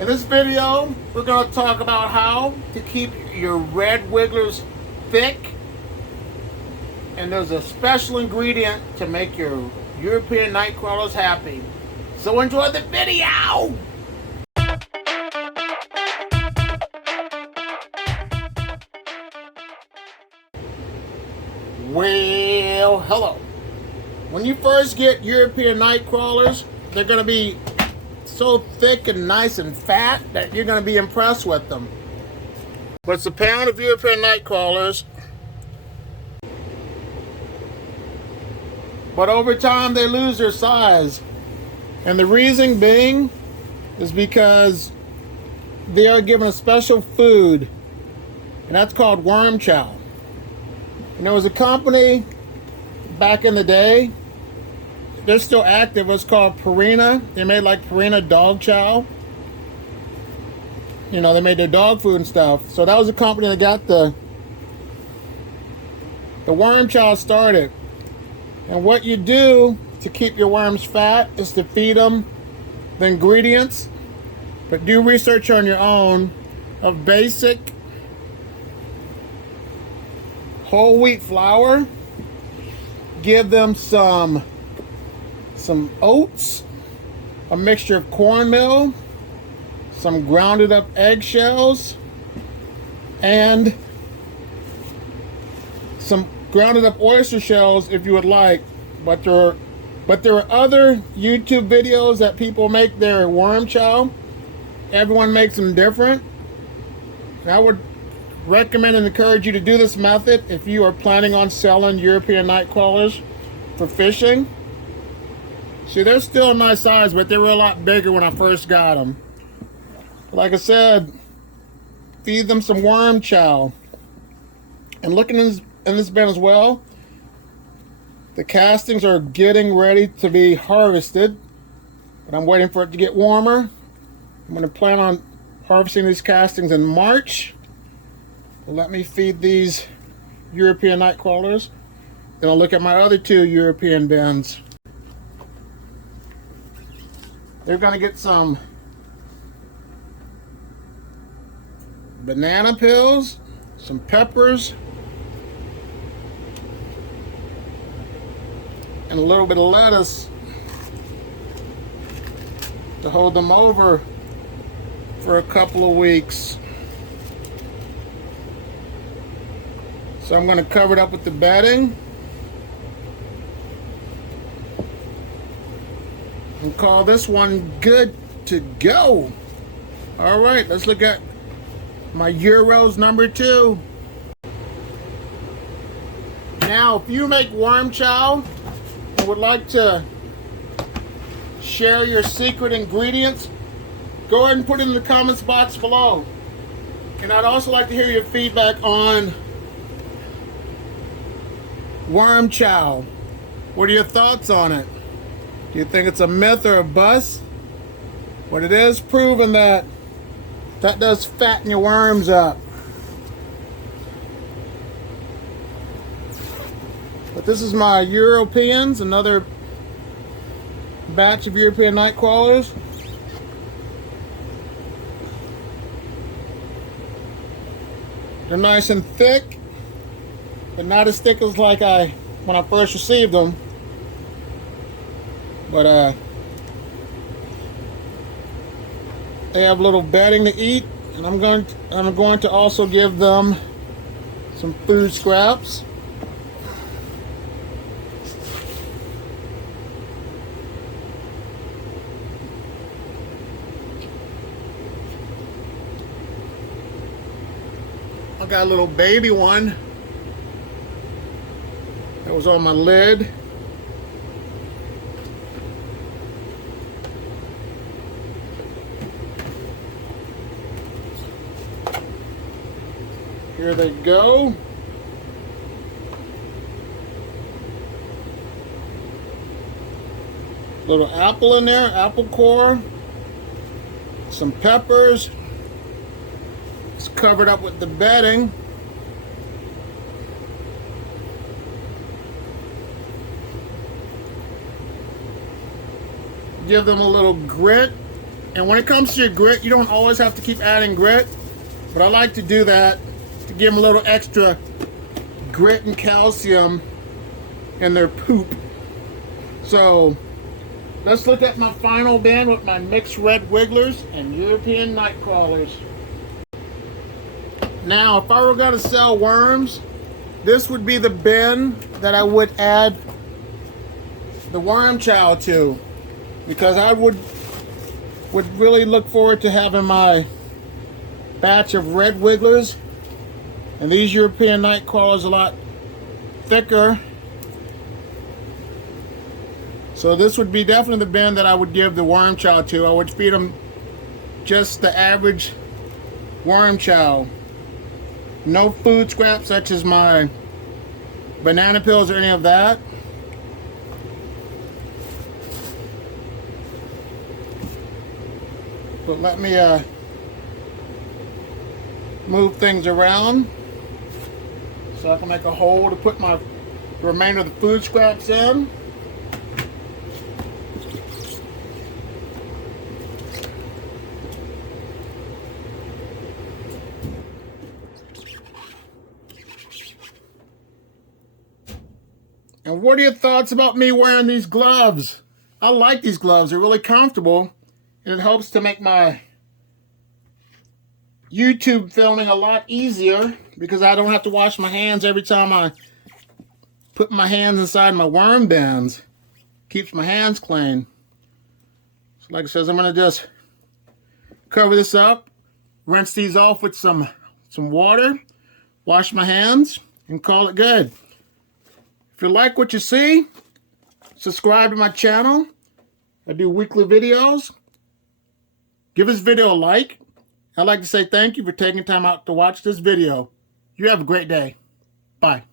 In this video, we're going to talk about how to keep your red wigglers thick. And there's a special ingredient to make your European night crawlers happy. So enjoy the video! Well, hello. When you first get European night crawlers, they're going to be so thick and nice and fat that you're going to be impressed with them. But it's a pound of European night crawlers. But over time they lose their size. And the reason being is because they are given a special food, and that's called worm chow. And there was a company back in the day, they're still active, it was called Purina. They made like Purina dog chow. You know, they made their dog food and stuff. So that was a company that got the worm chow started. And what you do to keep your worms fat is to feed them the ingredients, but do research on your own of basic whole wheat flour. Give them some oats, a mixture of cornmeal, some grounded up eggshells, and some grounded up oyster shells if you would like. But there are other YouTube videos that people make their worm chow. Everyone makes them different. I would recommend and encourage you to do this method if you are planning on selling European night crawlers for fishing. See, they're still a nice size, but they were a lot bigger when I first got them. Like I said, feed them some worm chow. And looking in this bin as well, the castings are getting ready to be harvested, but I'm waiting for it to get warmer. I'm going to plan on harvesting these castings in March. Let me feed these European night crawlers. Then I'll look at my other two European bins. They're going to get some banana peels, some peppers, and a little bit of lettuce to hold them over for a couple of weeks. So I'm going to cover it up with the bedding and call this one good to go. All right, let's look at my Euros number 2. Now, if you make worm chow and would like to share your secret ingredients, go ahead and put it in the comments box below. And I'd also like to hear your feedback on worm chow. What are your thoughts on it? Do you think it's a myth or a bust? But it is proven that does fatten your worms up. But this is my Europeans, another batch of European night crawlers. They're nice and thick, but not as thick as like when I first received them. But they have little bedding to eat, and I'm going to also give them some food scraps. I got a little baby one that was on my lid. Here they go. Little apple in there, apple core, some peppers. It's covered up with the bedding. Give them a little grit And when it comes to your grit, you don't always have to keep adding grit, but I like to do that to give them a little extra grit and calcium in their poop. So let's look at my final bin with my mixed red wigglers and European night crawlers. Now, if I were going to sell worms, this would be the bin that I would add the worm chow to, because I would really look forward to having my batch of red wigglers, and these European night crawlers a lot thicker. So this would be definitely the bin that I would give the worm chow to. I would feed them just the average worm chow. No food scraps such as my banana peels or any of that. But let me move things around so I can make a hole to put the remainder of the food scraps in. And what are your thoughts about me wearing these gloves? I like these gloves. They're really comfortable, and it helps to make my YouTube filming a lot easier because I don't have to wash my hands every time I put my hands inside my worm bins. Keeps my hands clean. So like I said, I'm going to just cover this up, rinse these off with some water, wash my hands, and call it good. If you like what you see, subscribe to my channel. I do weekly videos. Give this video a like. I'd like to say thank you for taking time out to watch this video. You have a great day. Bye.